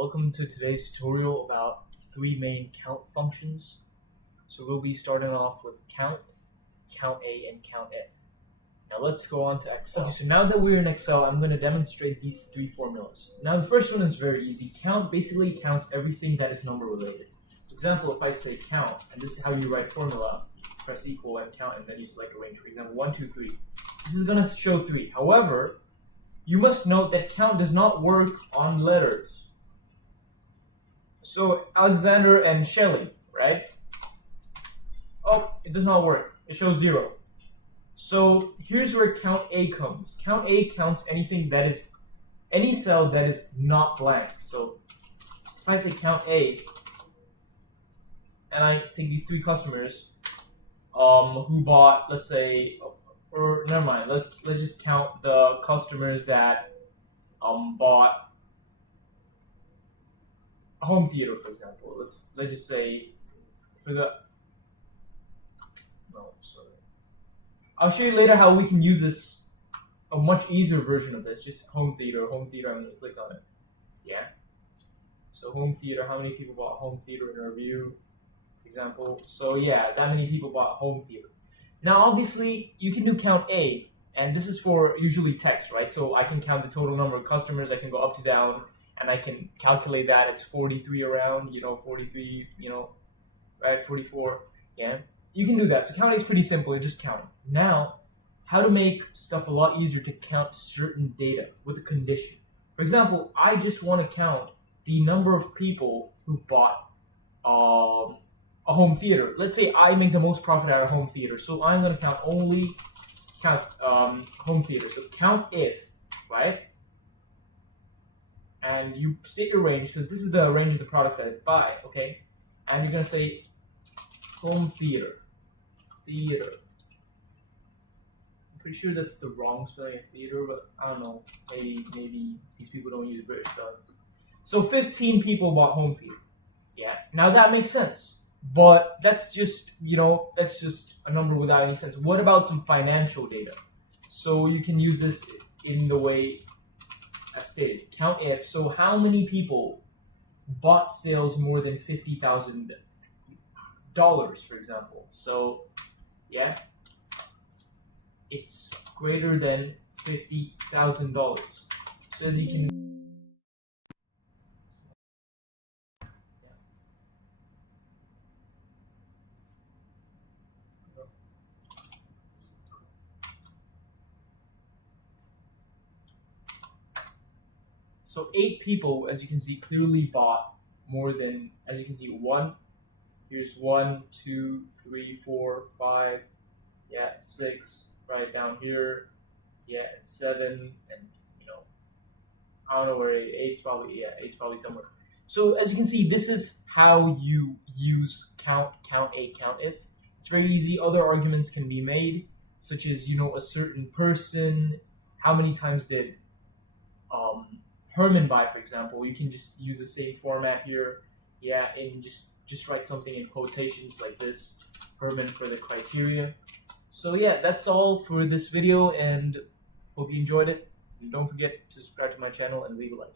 welcome to today's tutorial about three main count functions. So we'll be starting off with count, CountA, and CountIF. Now let's go on to Excel. Okay, so now that we're in Excel, I'm going to demonstrate these three formulas. Now the first one is very easy. Count basically counts everything that is number related. For example, if I say count, and this is how you write formula, you press equal and count, and then you select a range. For example, 1, 2, 3. This is going to show 3. However, you must note that count does not work on letters. So Alexander and Shelley, right? Oh, it does not work. It shows 0. So here's where CountA comes. CountA counts anything that is, any cell that is not blank. So if I say CountA, and I take these three customers who bought, let's say, or never mind, let's just count the customers that bought a home theater, for example. Let's just say for the I'll show you later how we can use this, a much easier version of this. Just home theater, I'm going to click on it. Yeah. So home theater, how many people bought home theater in a review, for example. So yeah, that many people bought home theater. Now obviously you can do CountA, and this is for usually text, right? So I can count the total number of customers, I can go up to down, and I can calculate that. It's 43 around, 43, right, 44, yeah. You can do that. So CountA is pretty simple, you just count. Now, how to make stuff a lot easier to count certain data with a condition. For example, I just want to count the number of people who bought a home theater. Let's say I make the most profit out of home theater, so I'm going to count home theater. So CountIF, right? And you state your range, because this is the range of the products that I buy, okay? And you're going to say home theater. I'm pretty sure that's the wrong spelling of theater, but I don't know. Maybe these people don't use British spelling. So 15 people bought home theater. Yeah. Now that makes sense, but that's just that's just a number without any sense. What about some financial data? So you can use this in the way I stated. CountIF. So how many people bought sales more than $50,000, for example? So yeah, it's greater than $50,000. So as you can, so 8 people, as you can see, clearly bought more than, as you can see, 1. Here's 1, 2, 3, 4, 5, yeah, 6, right down here, yeah, 7, and I don't know where 8's probably, yeah, 8's probably somewhere. So as you can see, this is how you use CountA, CountIF. It's very easy. Other arguments can be made, such as a certain person. How many times did Herman buy, for example? You can just use the same format here, yeah, and just write something in quotations like this, Herman, for the criteria. So yeah, that's all for this video, and hope you enjoyed it. And don't forget to subscribe to my channel and leave a like.